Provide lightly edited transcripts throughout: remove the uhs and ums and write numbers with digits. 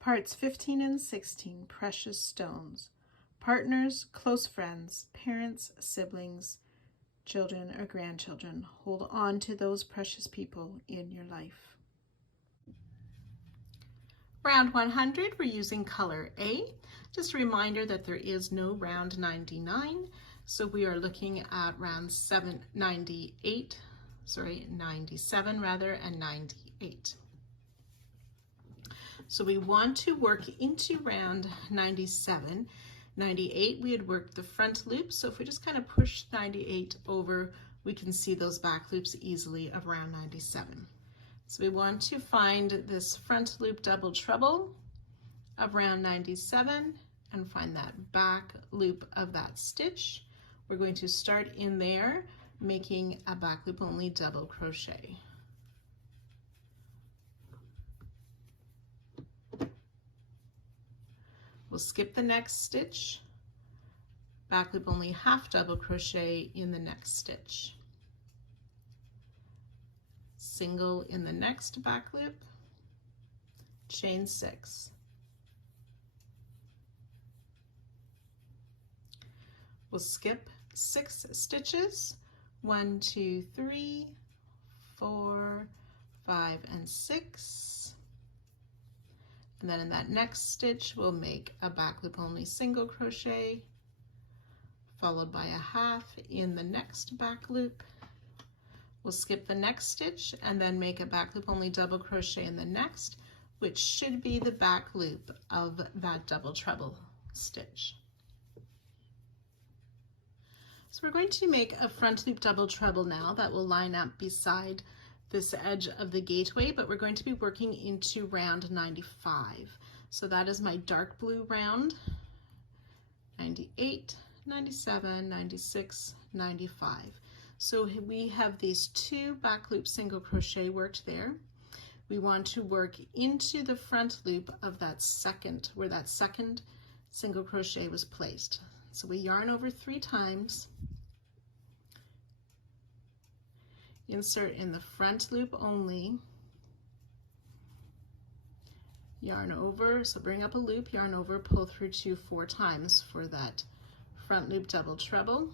Parts 15 and 16, precious stones. Partners, close friends, parents, siblings, children or grandchildren. Hold on to those precious people in your life. Round 100, we're using color A. Just a reminder that there is no round 99, so we are looking at round 97 rather, and 98. So we want to work into round 97. 98, we had worked the front loop, so if we just kind of push 98 over, we can see those back loops easily of round 97. So we want to find this front loop double treble of round 97 and find that back loop of that stitch. We're going to start in there, making a back loop only double crochet. We'll skip the next stitch, back loop only half double crochet in the next stitch. Single in the next back loop, chain 6. We'll skip 6 stitches, 1, 2, 3, 4, 5, and 6. And then in that next stitch, we'll make a back loop only single crochet, followed by a half in the next back loop. We'll skip the next stitch and then make a back loop only double crochet in the next, which should be the back loop of that double treble stitch. So we're going to make a front loop double treble now that will line up beside this edge of the gateway, but we're going to be working into round 95. So that is my dark blue round, 98, 97, 96, 95. So we have these 2 back loop single crochet worked there. We want to work into the front loop of that second, where that second single crochet was placed. So we yarn over 3 times, insert in the front loop only, yarn over, so bring up a loop, yarn over, pull through 2 4 times for that front loop double treble,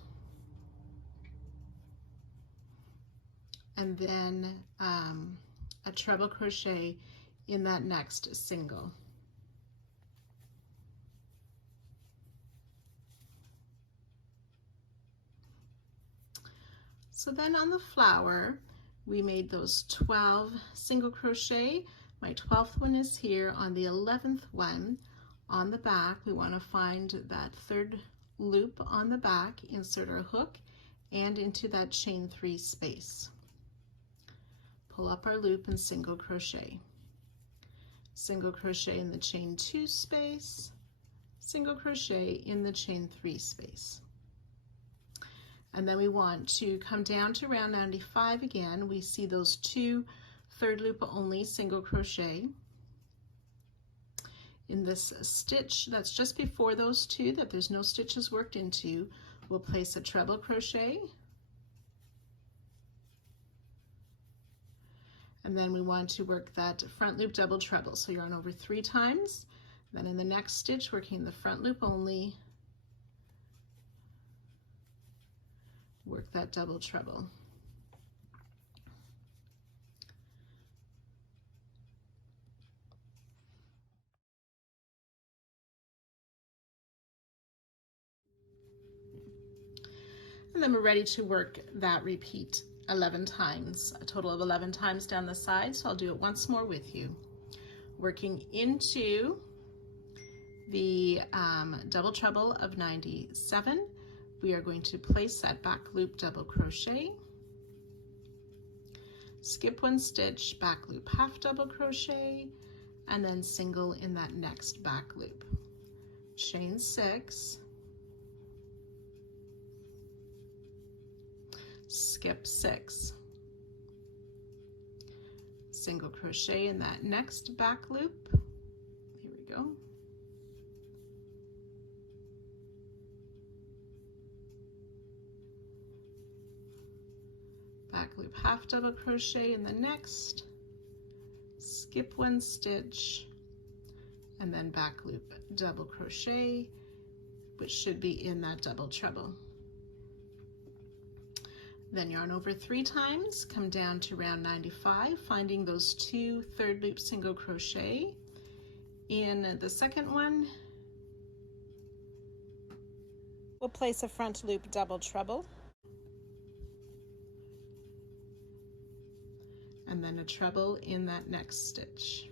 and then a treble crochet in that next single. So then on the flower, we made those 12 single crochet. My 12th one is here. On the 11th one on the back, we want to find that 3rd loop on the back, insert our hook, and into that chain 3 space. Pull up our loop and single crochet. Single crochet in the chain 2 space, single crochet in the chain 3 space. And then we want to come down to round 95 again. We see those 2 third loop only single crochet. In this stitch that's just before those 2 that there's no stitches worked into, we'll place a treble crochet. And then we want to work that front loop double treble. So yarn over 3 times. Then in the next stitch, working the front loop only, work that double treble. And then we're ready to work that repeat 11 times, a total of 11 times down the side. So I'll do it once more with you. Working into the double treble of 97, we are going to place that back loop double crochet, skip 1 stitch, back loop half double crochet, and then single in that next back loop. Chain 6, skip 6, single crochet in that next back loop. Here we go. Back loop half double crochet in the next, skip 1 stitch, and then back loop double crochet, which should be in that double treble. Then yarn over 3 times, come down to round 95, finding those 2 third loop single crochet. In the second one, we'll place a front loop double treble, and then a treble in that next stitch.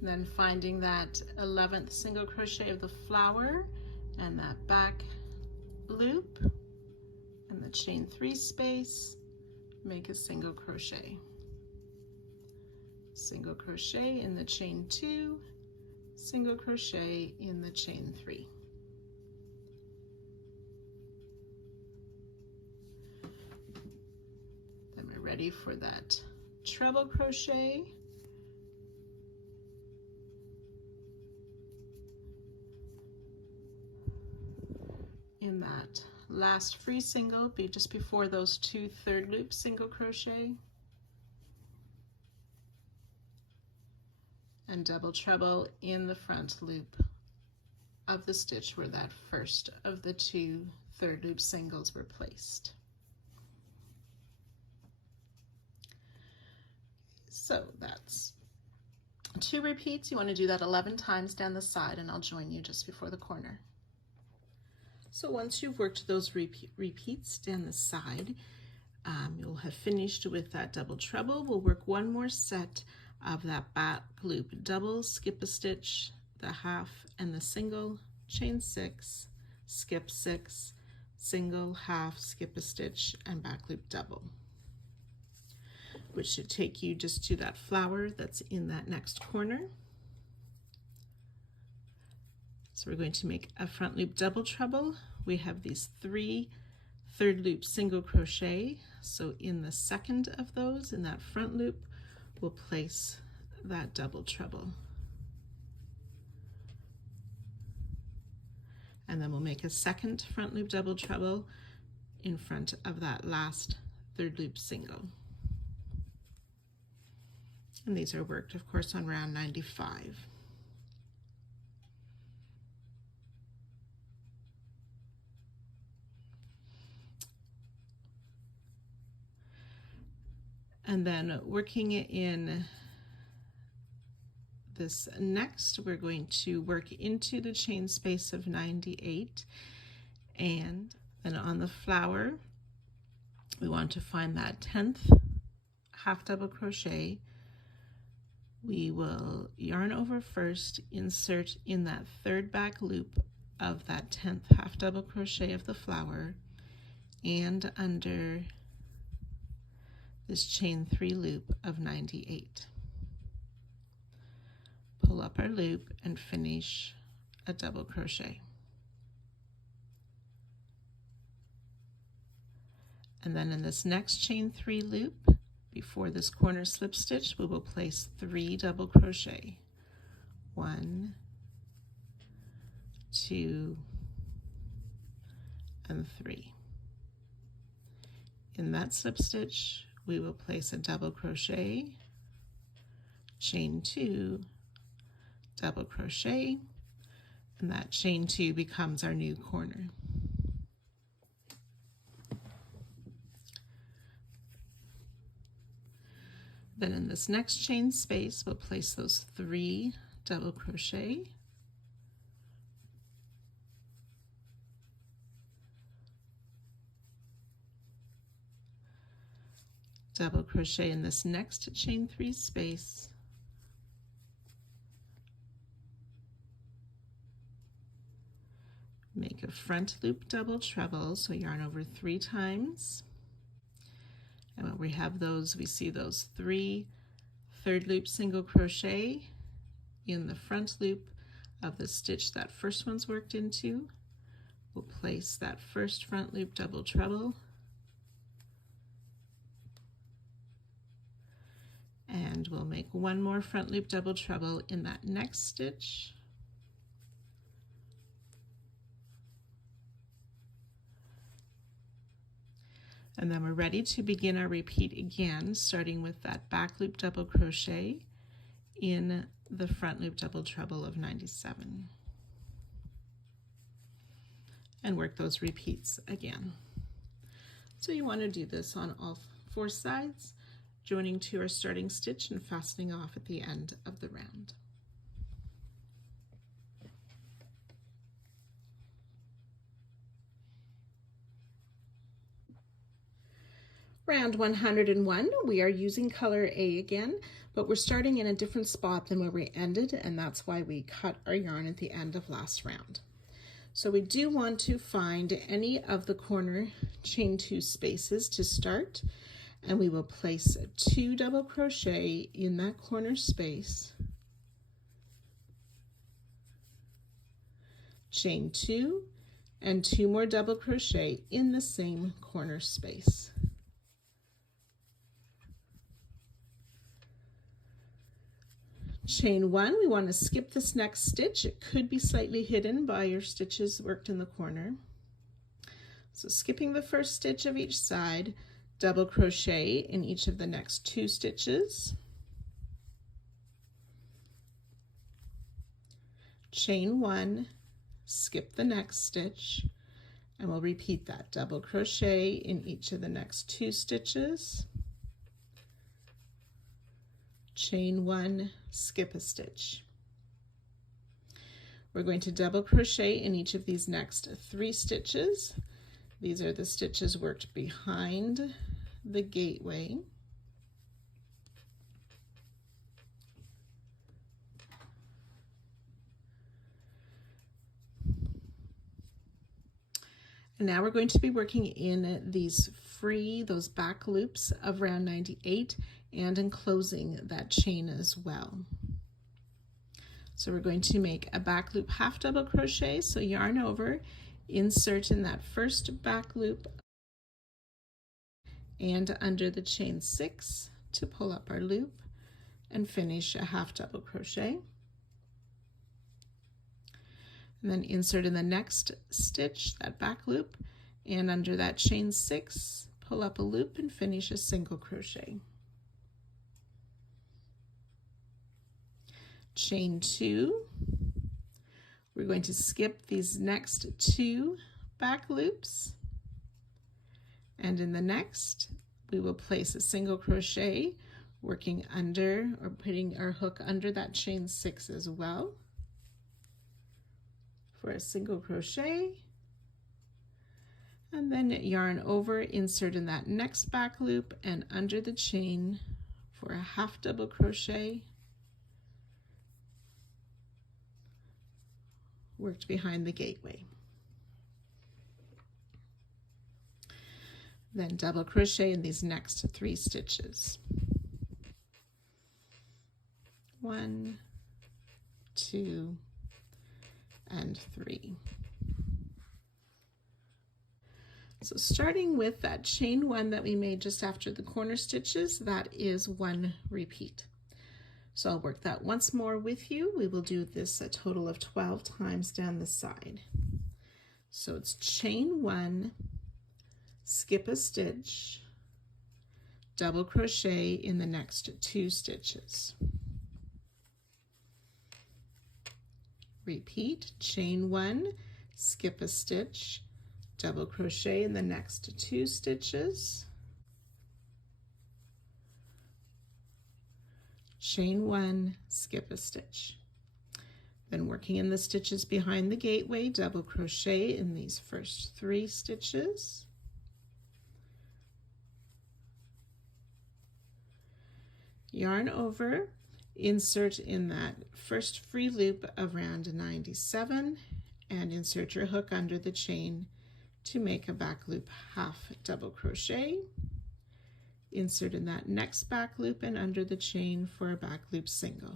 And then finding that 11th single crochet of the flower and that back loop and the chain 3 space, make a single crochet. Single crochet in the chain 2, single crochet in the chain 3. Then we're ready for that treble crochet. In that last free single, be just before those 2 third loop single crochet, and double treble in the front loop of the stitch where that first of the 2 third loop singles were placed. So that's 2 repeats. You want to do that 11 times down the side, and I'll join you just before the corner. So once you've worked those repeats down the side, you'll have finished with that double treble. We'll work one more set of that back loop double, skip a stitch, the half and the single, chain 6, skip 6, single, half, skip a stitch, and back loop double, which should take you just to that flower that's in that next corner. So we're going to make a front loop double treble. We have these 3 third loop single crochet. So in the second of those, in that front loop, we'll place that double treble. And then we'll make a second front loop double treble in front of that last third loop single. And these are worked, of course, on round 95. And then working in this next, we're going to work into the chain space of 98, and then on the flower, we want to find that 10th half double crochet. We will yarn over first, insert in that third back loop of that 10th half double crochet of the flower, and under this chain 3 loop of 98. Pull up our loop and finish a double crochet. And then in this next chain 3 loop, before this corner slip stitch, we will place 3 double crochet. 1, 2, and 3. In that slip stitch, we will place a double crochet, chain 2, double crochet, and that chain 2 becomes our new corner. Then in this next chain space, we'll place those 3 double crochet, double crochet in this next chain 3 space, make a front loop double treble, so yarn over 3 times, and when we have those, we see those 3 third loop single crochet in the front loop of the stitch that first one's worked into. We'll place that first front loop double treble, and we'll make one more front loop double treble in that next stitch, And then we're ready to begin our repeat again, starting with that back loop double crochet in the front loop double treble of 97. And work those repeats again. So you want to do this on all 4 sides, joining to our starting stitch and fastening off at the end of the round. Round 101, we are using color A again, but we're starting in a different spot than where we ended, and that's why we cut our yarn at the end of last round. So we do want to find any of the corner chain 2 spaces to start, and we will place 2 double crochet in that corner space, chain 2, and 2 more double crochet in the same corner space. Chain 1, we want to skip this next stitch. It could be slightly hidden by your stitches worked in the corner. So skipping the first stitch of each side, double crochet in each of the next 2 stitches. Chain 1, skip the next stitch, and we'll repeat that. Double crochet in each of the next 2 stitches. Chain 1, skip a stitch. We're going to double crochet in each of these next 3 stitches. These are the stitches worked behind the gateway. And now we're going to be working in these those back loops of round 98 and enclosing that chain as well. So we're going to make a back loop half double crochet, so yarn over, insert in that first back loop and under the chain 6 to pull up our loop and finish a half double crochet. And then insert in the next stitch, that back loop, and under that chain 6, pull up a loop and finish a single crochet. Chain 2, we're going to skip these next 2 back loops, and in the next we will place a single crochet, working under or putting our hook under that chain 6 as well for a single crochet, and then yarn over, insert in that next back loop and under the chain for a half double crochet, worked behind the gateway. Then double crochet in these next 3 stitches. 1, 2, and 3. So starting with that chain 1 that we made just after the corner stitches, that is 1 repeat. So I'll work that once more with you. We will do this a total of 12 times down the side. So it's chain 1, skip a stitch, double crochet in the next 2 stitches. Repeat, chain 1, skip a stitch, double crochet in the next 2 stitches, chain 1, skip a stitch. Then working in the stitches behind the gateway, double crochet in these first 3 stitches, yarn over, insert in that first free loop of round 97 and insert your hook under the chain to make a back loop half double crochet. Insert in that next back loop and under the chain for a back loop single.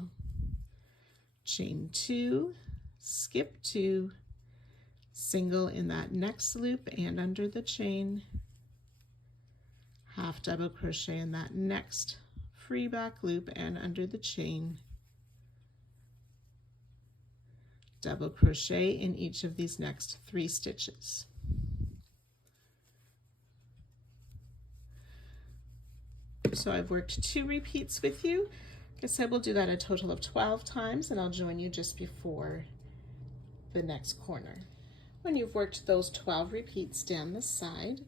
Chain 2, skip 2, single in that next loop and under the chain, half double crochet in that next free back loop and under the chain, double crochet in each of these next 3 stitches. So I've worked 2 repeats with you. Like I said, we'll do that a total of 12 times, and I'll join you just before the next corner. When you've worked those 12 repeats down the side,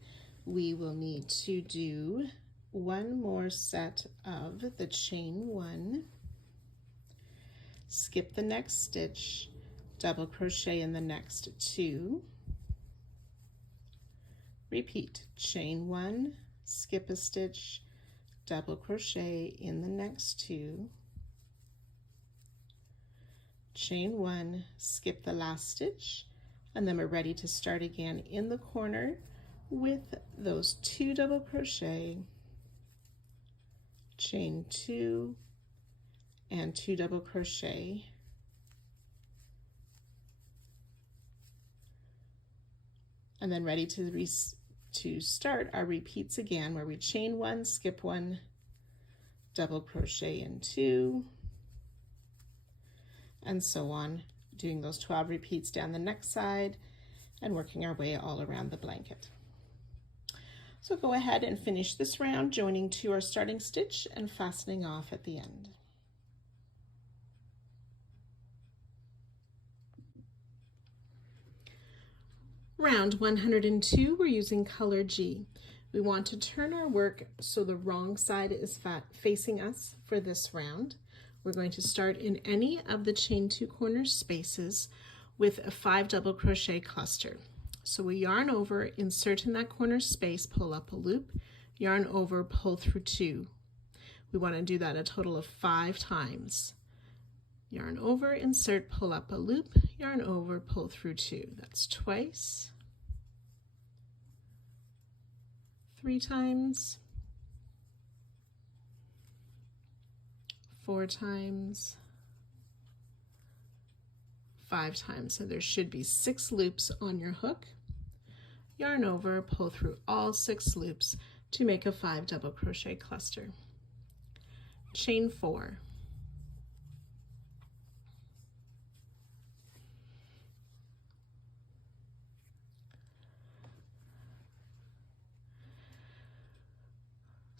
we will need to do one more set of the chain 1, skip the next stitch, double crochet in the next 2, repeat, chain 1, skip a stitch, double crochet in the next 2, chain 1, skip the last stitch, and then we're ready to start again in the corner with those 2 double crochet, chain 2, and 2 double crochet, and then ready to start our repeats again, where we chain 1, skip 1, double crochet in 2, and so on, doing those 12 repeats down the next side and working our way all around the blanket. So go ahead and finish this round, joining to our starting stitch and fastening off at the end. Round 102, we're using color G. We want to turn our work so the wrong side is facing us for this round. We're going to start in any of the chain 2 corner spaces with a 5 double crochet cluster. So we yarn over, insert in that corner space, pull up a loop, yarn over, pull through 2. We want to do that a total of 5 times. Yarn over, insert, pull up a loop, yarn over, pull through 2. That's twice, 3 times, 4 times, 5 times. So there should be 6 loops on your hook. Yarn over, pull through all 6 loops to make a 5 double crochet cluster. Chain 4.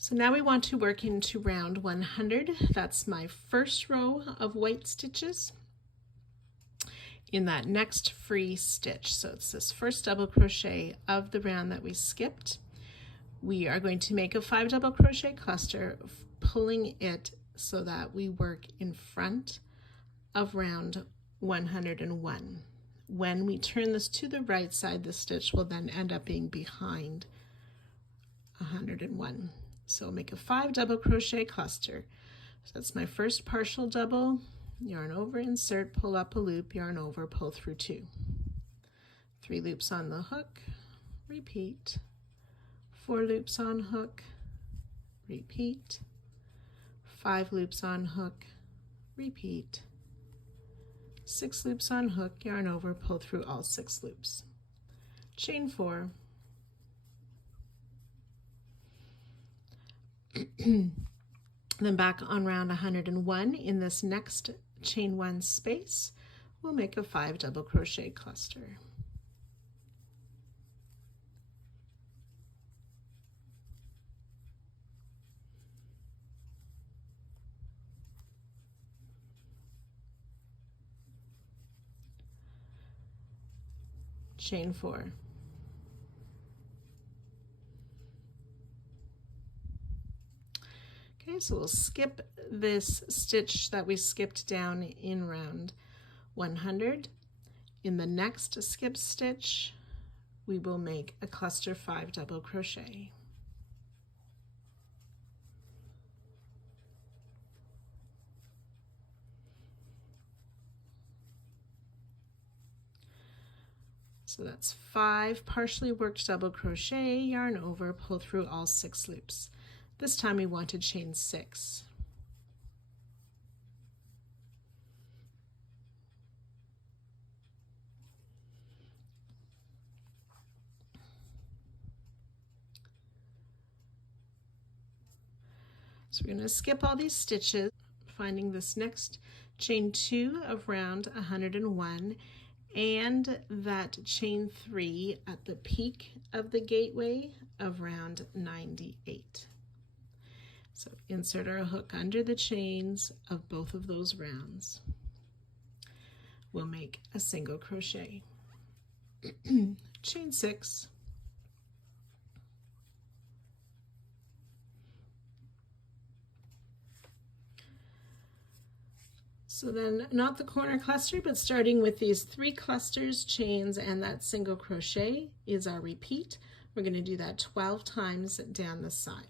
So now we want to work into round 100. That's my first row of white stitches in that next free stitch. So it's this first double crochet of the round that we skipped. We are going to make a 5 double crochet cluster, pulling it so that we work in front of round 101. When we turn this to the right side, the stitch will then end up being behind 101. So make a 5 double crochet cluster. So that's my first partial double, yarn over, insert, pull up a loop, yarn over, pull through 2. 3 loops on the hook, repeat, 4 loops on hook, repeat, 5 loops on hook, repeat, 6 loops on hook, yarn over, pull through all 6 loops. Chain 4. Then back on round 101, in this next chain 1 space, we'll make a 5 double crochet cluster. Chain 4. Okay, so we'll skip this stitch that we skipped down in round 100. In the next skip stitch, we will make a cluster 5 double crochet. So that's 5 partially worked double crochet, yarn over, pull through all 6 loops. This time we want to chain 6. So we're going to skip all these stitches, finding this next chain 2 of round 101 and that chain 3 at the peak of the gateway of round 98. So insert our hook under the chains of both of those rounds. We'll make a single crochet. Chain 6. So then, not the corner cluster, but starting with these 3 clusters, chains, and that single crochet is our repeat. We're going to do that 12 times down the side.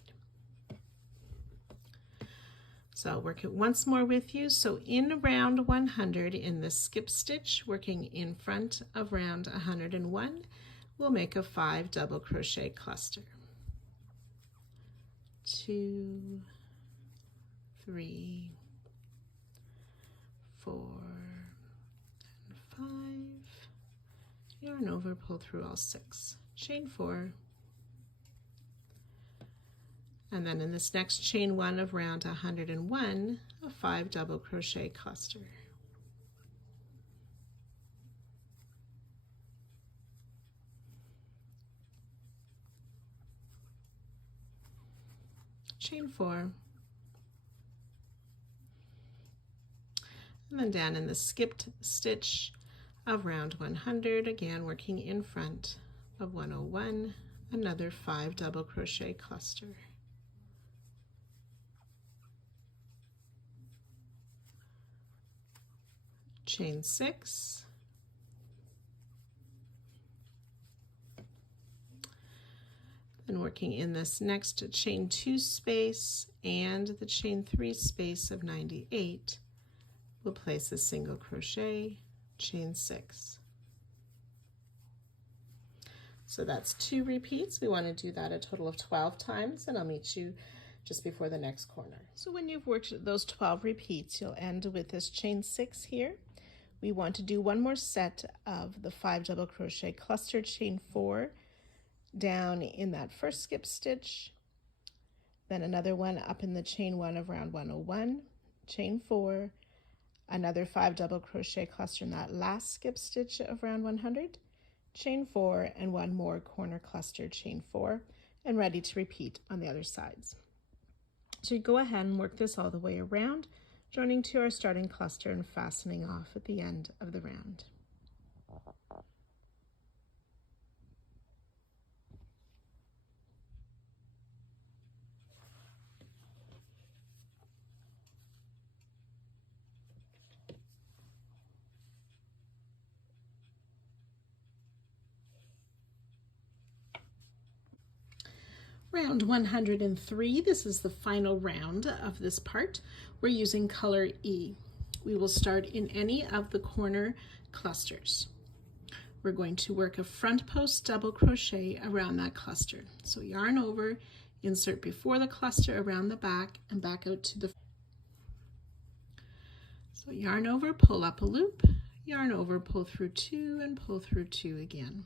So I'll work it once more with you. So in round 100, in the skip stitch, working in front of round 101, we'll make a 5 double crochet cluster. 2, 3, 4, and 5. Yarn over, pull through all 6. Chain 4. And then in this next chain 1 of round 101, a 5 double crochet cluster. Chain 4. And then down in the skipped stitch of round 100, again working in front of 101, another 5 double crochet cluster. Chain 6, and working in this next chain 2 space and the chain 3 space of 98, we'll place a single crochet, chain 6. So that's 2 repeats. We want to do that a total of 12 times, and I'll meet you just before the next corner. So when you've worked those 12 repeats, you'll end with this chain 6 here. We want to do one more set of the 5 double crochet cluster, chain 4 down in that first skip stitch, then another one up in the chain 1 of round 101, chain 4, another 5 double crochet cluster in that last skip stitch of round 100, chain 4, and one more corner cluster, chain 4, and ready to repeat on the other sides. So you go ahead and work this all the way around, joining to our starting cluster and fastening off at the end of the round. Round 103, this is the final round of this part. We're using color E. We will start in any of the corner clusters. We're going to work a front post double crochet around that cluster. So yarn over, insert before the cluster around the back and back out to the. So yarn over, pull up a loop, yarn over, pull through 2, and pull through 2 again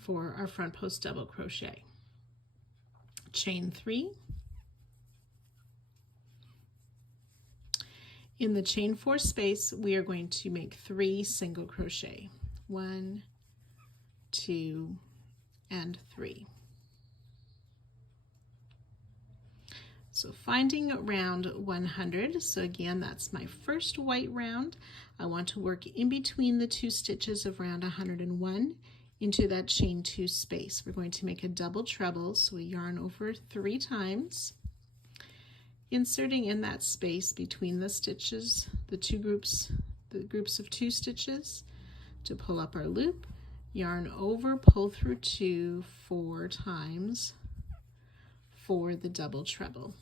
for our front post double crochet. Chain 3. In the chain 4 space, we are going to make 3 single crochet. 1, 2, and 3. So finding round 100, so again, that's my first white round. I want to work in between the 2 stitches of round 101 into that chain 2 space. We're going to make a double treble, so we yarn over 3 times, inserting in that space between the stitches, the groups of 2 stitches, to pull up our loop, yarn over, pull through 2 4 times for the double treble.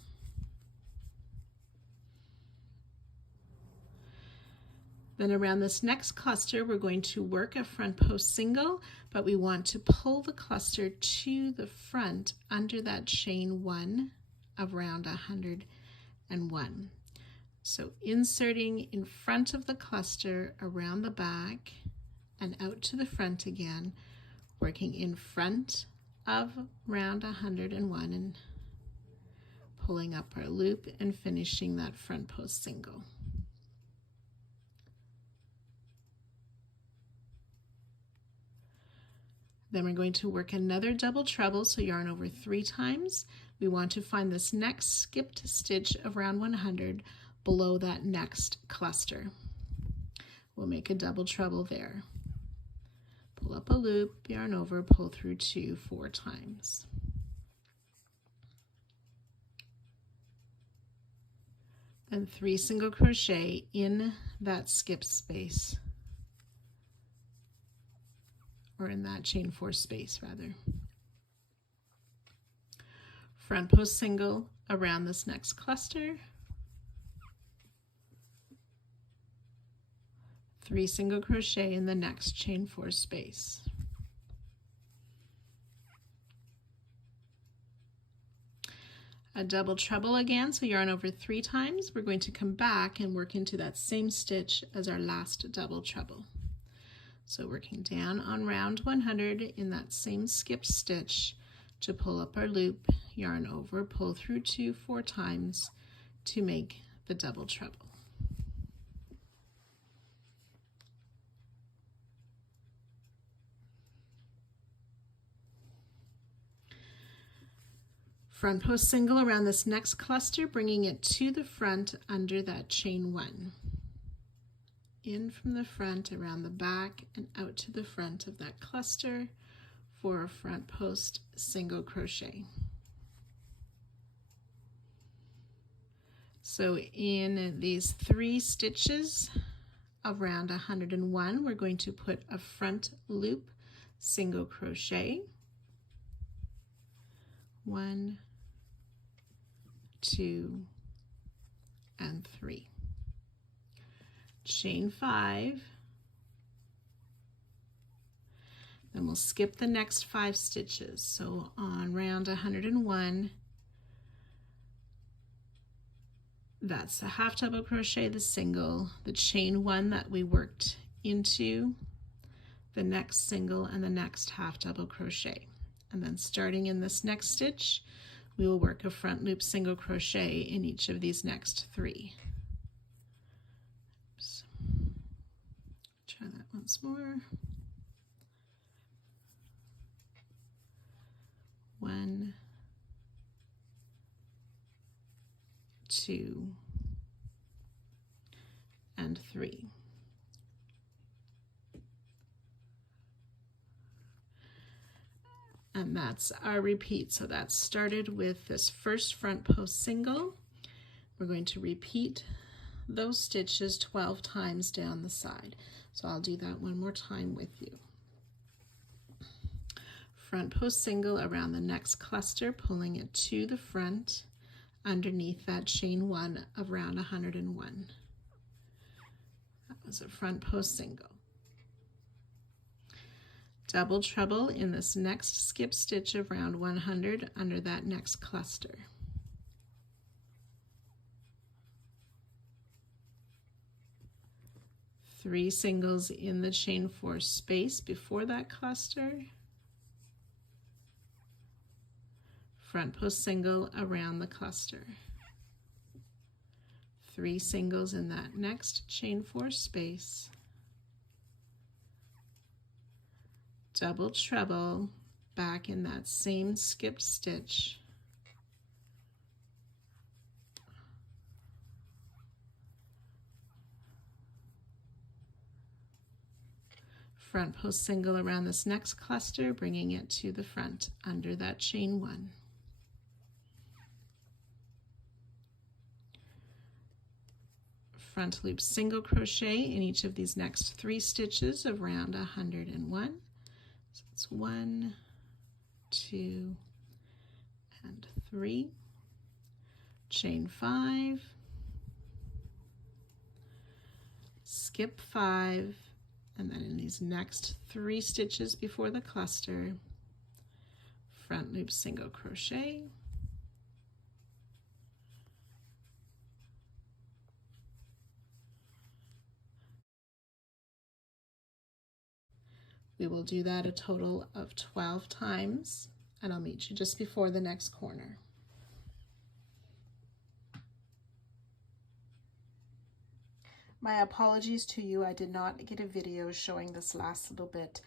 Then around this next cluster, we're going to work a front post single, but we want to pull the cluster to the front under that chain 1 of round 101. So inserting in front of the cluster, around the back, and out to the front again, working in front of round 101 and pulling up our loop and finishing that front post single. Then we're going to work another double treble, so yarn over 3 times, we want to find this next skipped stitch of round 100 below that next cluster. We'll make a double treble there. Pull up a loop, yarn over, pull through 2 4 times. And 3 single crochet in that skip space, or in that chain 4 space rather. Front post single around this next cluster, 3 single crochet in the next chain 4 space. A double treble again, so yarn over 3 times. We're going to come back and work into that same stitch as our last double treble. So working down on round 100 in that same skip stitch to pull up our loop, yarn over, pull through 2 4 times to make the double treble. Front post single around this next cluster, bringing it to the front under that chain 1. In from the front, around the back, and out to the front of that cluster for a front post single crochet. So in these 3 stitches of round 101, we're going to put a front loop single crochet. 1, 2, and 3. Chain 5. Then we'll skip the next 5 stitches. So on round 101, that's the half double crochet, the single, the chain 1 that we worked into, the next single, and the next half double crochet. And then starting in this next stitch, we will work a front loop single crochet in each of these next 3. Oops. Try that once more. 1, 2, and 3. And that's our repeat. So that started with this first front post single. We're going to repeat those stitches 12 times down the side. So I'll do that one more time with you. Front post single around the next cluster, pulling it to the front underneath that chain 1 of round 101. That was a front post single. Double treble in this next skip stitch of round 100 under that next cluster. Three singles in the chain 4 space before that cluster. Front post single around the cluster. 3 singles in that next chain 4 space. Double treble back in that same skipped stitch. Front post single around this next cluster, bringing it to the front under that chain 1. Front loop single crochet in each of these next 3 stitches of round 101. So it's 1, 2, and 3. Chain 5, skip 5, and then in these next 3 stitches before the cluster, front loop single crochet, we will do that a total of 12 times, and I'll meet you just before the next corner. My apologies to you, I did not get a video showing this last little bit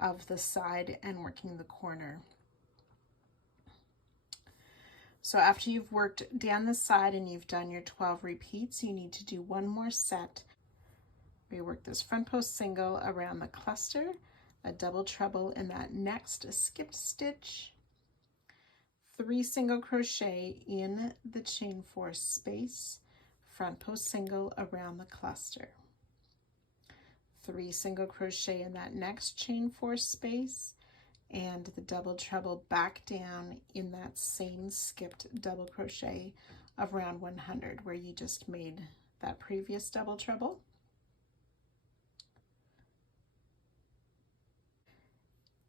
of the side and working the corner. So after you've worked down the side and you've done your 12 repeats, you need to do one more set. We work this front post single around the cluster, a double treble in that next skipped stitch, 3 single crochet in the chain 4 space, front post single around the cluster, 3 single crochet in that next chain 4 space, and the double treble back down in that same skipped double crochet of round 100 where you just made that previous double treble.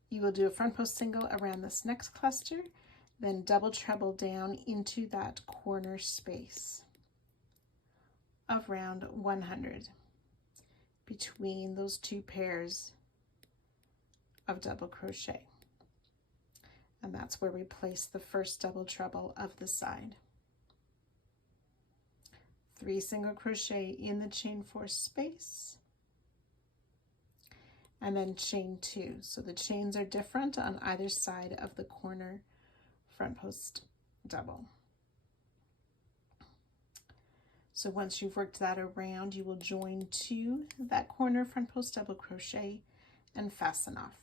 You will do a front post single around this next cluster, then double treble down into that corner space of round 100 between those 2 pairs of double crochet. And that's where we place the first double treble of the side. 3 single crochet in the chain 4 space, and then chain 2. So the chains are different on either side of the corner front post double. So once you've worked that around, you will join to that corner front post double crochet and fasten off.